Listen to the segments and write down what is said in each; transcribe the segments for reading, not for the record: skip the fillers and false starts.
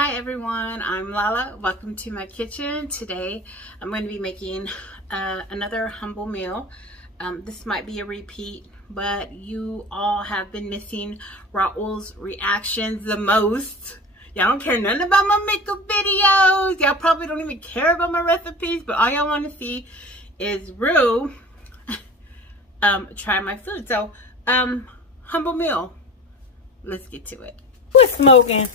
Hi everyone, I'm Lala. Welcome to my kitchen. Today I'm going to be making another humble meal. This might be a repeat, but you all have been missing Raul's reactions the most. Y'all don't care nothing about my makeup videos. Y'all probably don't even care about my recipes, but all y'all want to see is Rue try my food. So humble meal. Let's get to it. Who's smoking?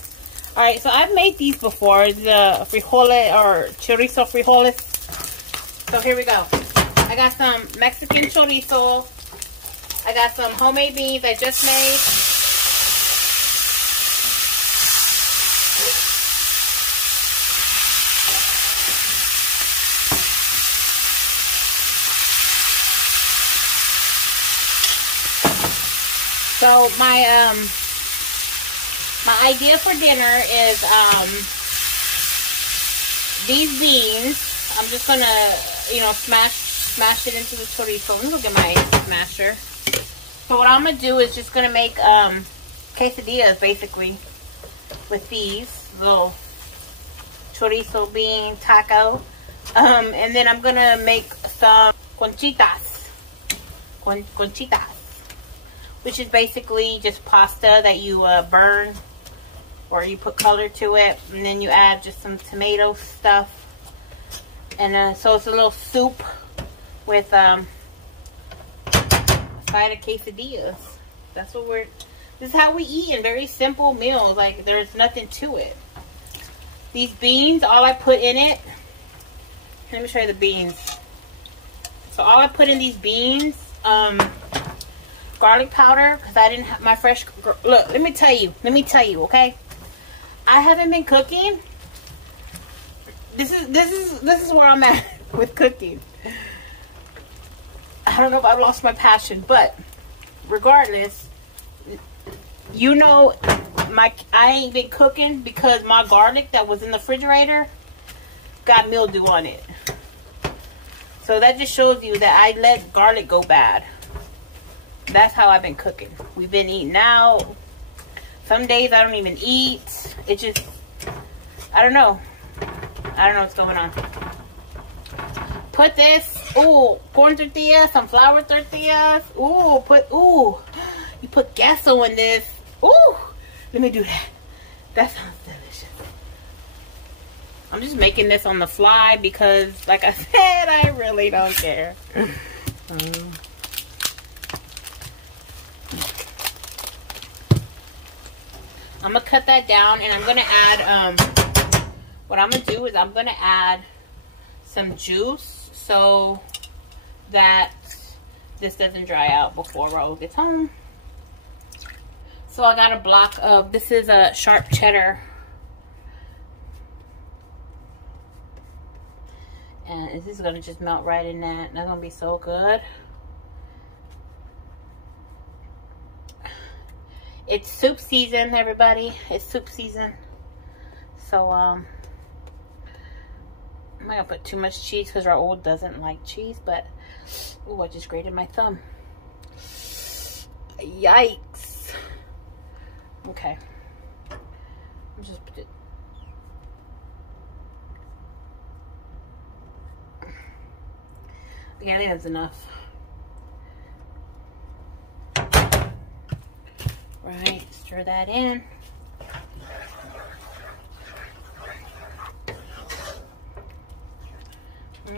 Alright, so I've made these before, the frijoles or chorizo frijoles. So here we go. I got some Mexican chorizo. I got some homemade beans I just made. So my idea for dinner is these beans. I'm just gonna, smash it into the chorizo. Let me go get my smasher. So what I'm gonna do is just gonna make quesadillas basically with these little chorizo bean taco. And then I'm gonna make some conchitas. Conchitas. Which is basically just pasta that you burn, or you put color to it, and then you add just some tomato stuff. And so it's a little soup with a side of quesadillas. That's what this is how we eat in very simple meals. Like, there's nothing to it. These beans, all I put in it, let me show you the beans. So all I put in these beans, garlic powder, because I didn't have my fresh. Look, let me tell you, okay? I haven't been cooking. This is where I'm at with cooking. I don't know if I've lost my passion, but regardless, I ain't been cooking because my garlic that was in the refrigerator got mildew on it. So that just shows you that I let garlic go bad. That's how I've been cooking. We've been eating out. Some days I don't even eat. It just, I don't know what's going on. Put this, corn tortillas, some flour tortillas. You put queso in this. Let me do that. That sounds delicious. I'm just making this on the fly because, like I said, I really don't care. I'm going to cut that down, and I'm going to add, what I'm going to do is I'm going to add some juice so that this doesn't dry out before Raul gets home. So I got a block of, this is a sharp cheddar. And this is going to just melt right in that. That's going to be so good. It's soup season, everybody. It's soup season. So, I'm not going to put too much cheese because Raul doesn't like cheese. But, I just grated my thumb. Yikes. Okay. I'll just put it. Okay, I think that's enough. Right, stir that in.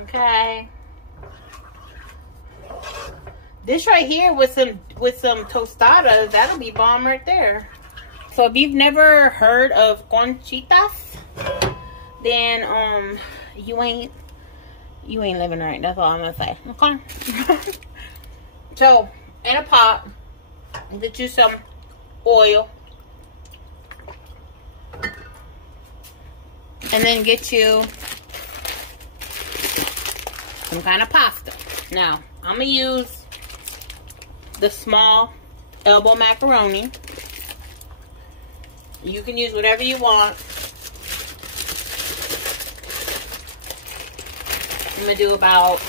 Okay. This right here with some tostadas, that'll be bomb right there. So if you've never heard of conchitas, then you ain't living right. That's all I'm gonna say. Okay. So in a pot, get you some oil, and then get you some kind of pasta. Now I'm gonna use the small elbow macaroni. You can use whatever you want. I'm gonna do about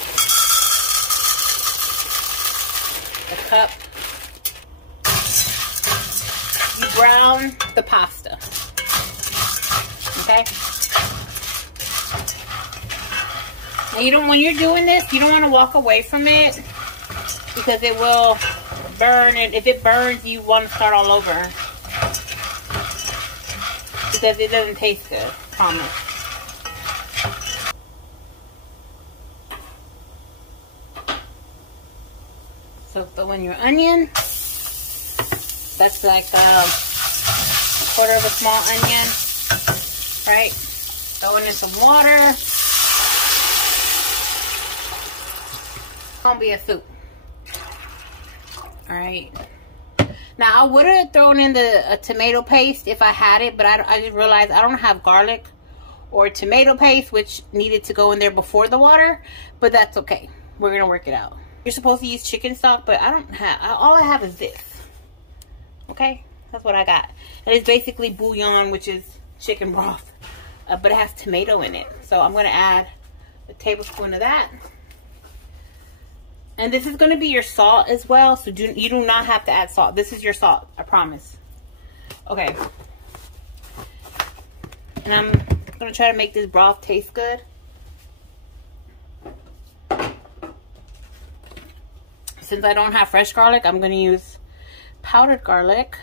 a cup. You brown the pasta. Okay. Now you don't, when you're doing this, you don't want to walk away from it because it will burn, and if it burns, you want to start all over because it doesn't taste good. Promise. So throw in your onion. That's like a quarter of a small onion, right? Throw in some water. It's gonna be a soup. All right. Now I would have thrown in the tomato paste if I had it, but I just realized I don't have garlic or tomato paste, which needed to go in there before the water, but that's okay. We're gonna work it out. You're supposed to use chicken stock, but I don't have, all I have is this. Okay, that's what I got. And it's basically bouillon, which is chicken broth, but it has tomato in it. So I'm gonna add a tablespoon of that. And this is gonna be your salt as well, so you do not have to add salt. This is your salt, I promise. Okay. And I'm gonna try to make this broth taste good. Since I don't have fresh garlic, I'm going to use powdered garlic.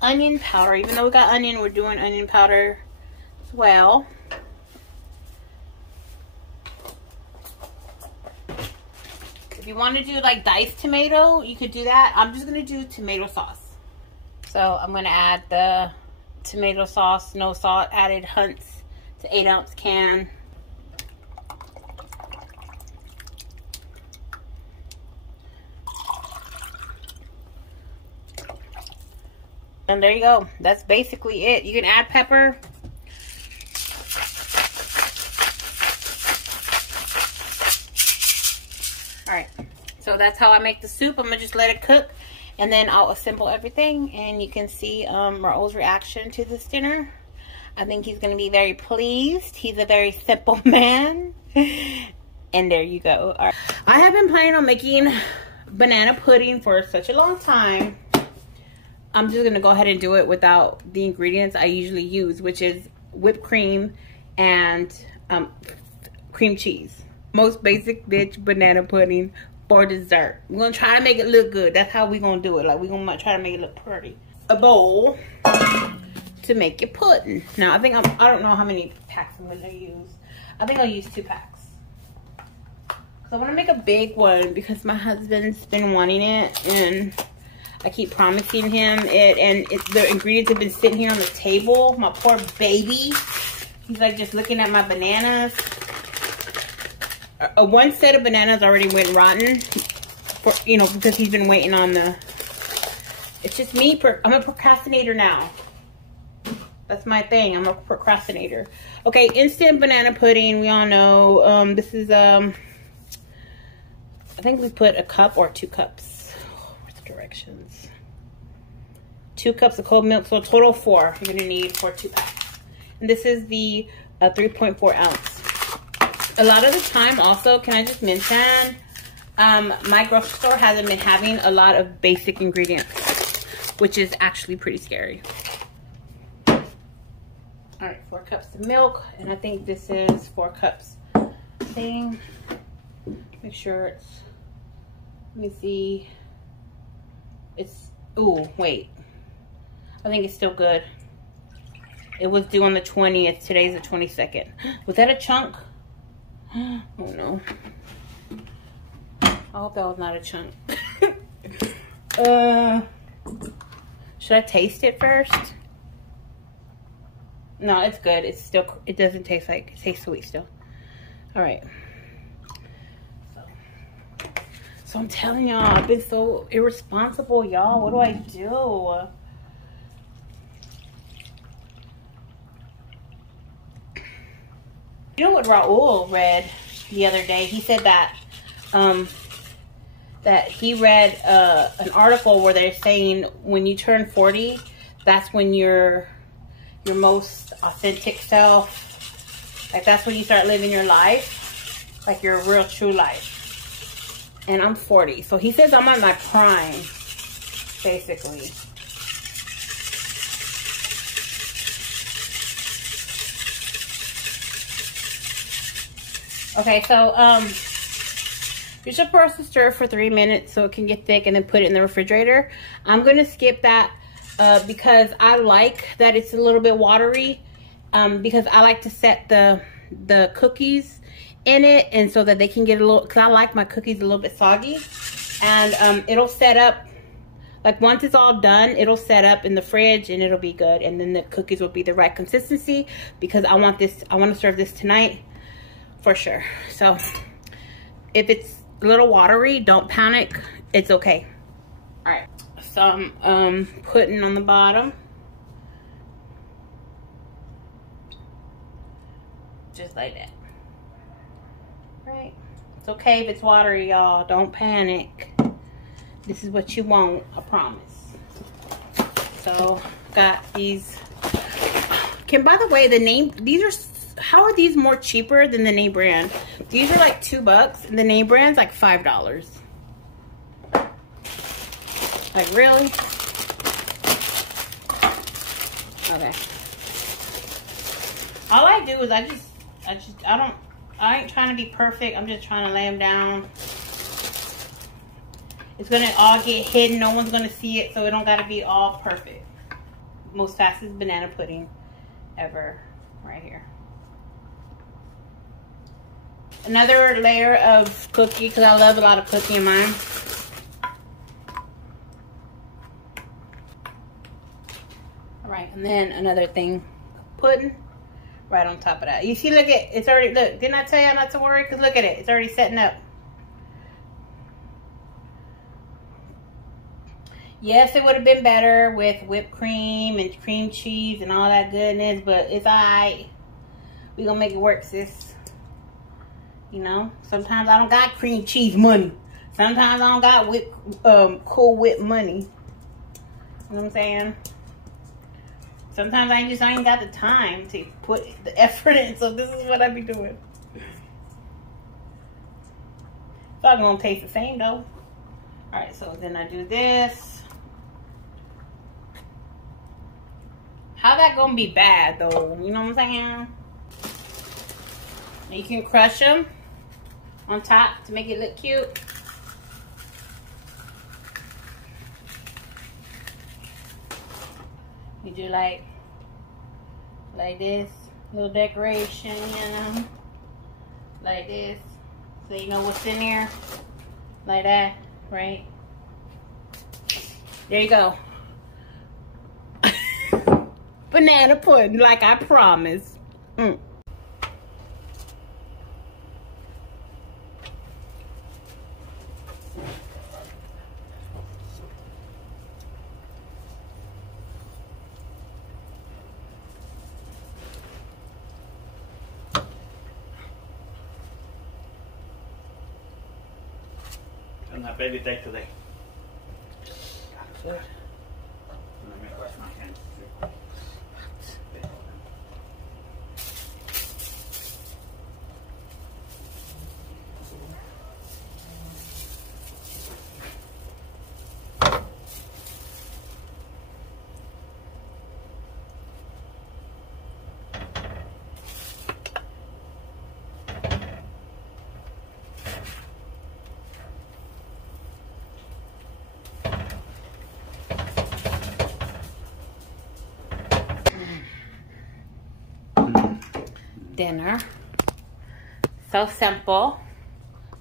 Onion powder. Even though we got onion, we're doing onion powder as well. If you want to do like diced tomato, you could do that. I'm just going to do tomato sauce. So I'm going to add the tomato sauce, no salt, added Hunt's. It's an 8-ounce can. And there you go. That's basically it. You can add pepper. Alright. So that's how I make the soup. I'm going to just let it cook. And then I'll assemble everything. And you can see Raul's reaction to this dinner. I think he's going to be very pleased. He's a very simple man. And there you go. All right. I have been planning on making banana pudding for such a long time. I'm just going to go ahead and do it without the ingredients I usually use, which is whipped cream and cream cheese. Most basic bitch banana pudding for dessert. We're going to try to make it look good. That's how we're going to do it. Like, we're going to try to make it look pretty. A bowl to make your pudding. Now, I don't know how many packs I'm going to use. I think I'll use 2 packs. So I want to make a big one because my husband's been wanting it and I keep promising him it, and the ingredients have been sitting here on the table. My poor baby. He's like just looking at my bananas. One set of bananas already went rotten, because he's been waiting on the. It's just me. I'm a procrastinator now. That's my thing. I'm a procrastinator. Okay, instant banana pudding. We all know. This is I think we put a cup or 2 cups. Where's the directions? 2 cups of cold milk. So a total 4 you're gonna need for 2 packs. And this is the 3.4 ounce. A lot of the time, also, can I just mention, my grocery store hasn't been having a lot of basic ingredients, which is actually pretty scary. All right, 4 cups of milk, and I think this is 4 cups thing. Make sure it's, let me see. It's, ooh, wait. I think it's still good. It was due on the 20th. Today's the 22nd. Was that a chunk? Oh no. I hope that was not a chunk. Should I taste it first? No, it's good. It's still, it doesn't taste like, it tastes sweet still. All right. So I'm telling y'all, I've been so irresponsible, y'all. What do I do? You know what Raul read the other day? He said that that he read an article where they're saying when you turn 40, that's when your most authentic self, like that's when you start living your life, like your real true life. and I'm 40. So he says I'm on my prime, basically. Okay, so you're supposed to stir for 3 minutes so it can get thick and then put it in the refrigerator. I'm gonna skip that because I like that it's a little bit watery, because I like to set the cookies in it, and so that they can get a little, because I like my cookies a little bit soggy, and it'll set up, like once it's all done, it'll set up in the fridge and it'll be good, and then the cookies will be the right consistency, because I want to serve this tonight for sure. So if it's a little watery, don't panic, it's okay. All right, so I'm putting on the bottom, just like that. Right, it's okay if it's watery, y'all, don't panic. This is what you want, I promise. So got these. By the way, the name, these are, how are these more cheaper than the name brand? These are like $2 and the name brand's like $5. Like, really? Okay. All I do is I ain't trying to be perfect. I'm just trying to lay them down. It's gonna all get hidden. No one's gonna see it, so it don't gotta be all perfect. Most fastest banana pudding ever, right here. Another layer of cookie, because I love a lot of cookie in mine. All right, and then another thing, pudding right on top of that. You see, look at, it's already, look, didn't I tell y'all not to worry? Because look at it, it's already setting up. Yes, it would have been better with whipped cream and cream cheese and all that goodness, but it's alright. We gonna make it work, sis. You know, sometimes I don't got cream cheese money. Sometimes I don't got Cool Whip money. You know what I'm saying? Sometimes I ain't got the time to put the effort in, so this is what I be doing. It's all gonna taste the same though. Alright, so then I do this. How that gonna be bad though? You know what I'm saying? You can crush them on top to make it look cute. You do like this little decoration, you know, like this, so you know what's in there, like that, right? There you go. Banana pudding, like I promised. And that baby take today. Good. Let me wash my hands. Dinner. So simple.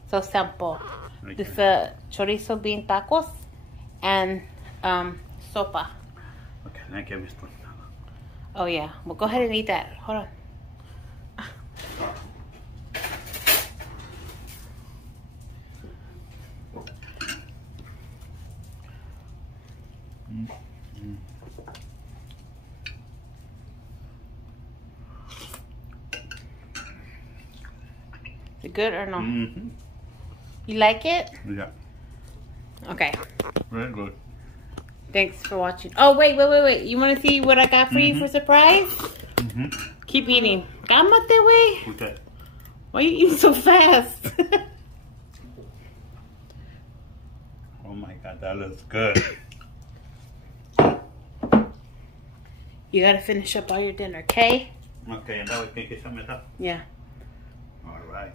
So simple. Okay. With chorizo bean tacos and sopa. Okay, thank you, Mr. Oh yeah. Well, go ahead and eat that. Hold on. Is it good or no? Mm-hmm. You like it? Yeah. Okay. Very good. Thanks for watching. Oh, wait. You want to see what I got for you for surprise? Keep eating. Cámate, wey. Okay. Why are you eating so fast? God, that looks good. You gotta finish up all your dinner, okay? Okay, and now we can get some of that. Yeah. All right.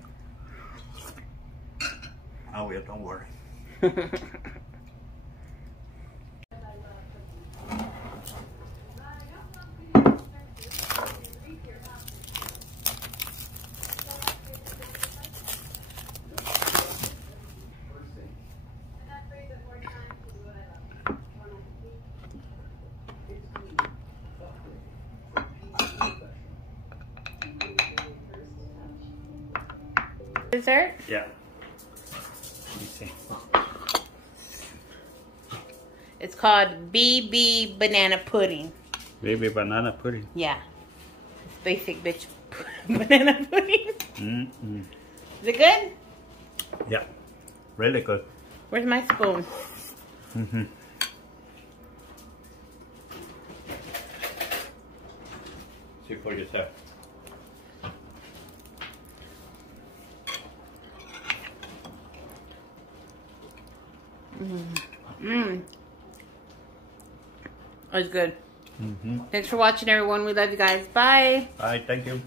I will, don't worry. Dessert? Yeah. Let me see. It's called BB banana pudding. Baby banana pudding. Yeah. Basic bitch banana pudding. Mm-mm. Is it good? Yeah. Really good. Where's my spoon? Mm-hmm. See for yourself. It's good. Mm-hmm. Thanks for watching, everyone. We love you guys. Bye. Bye, thank you.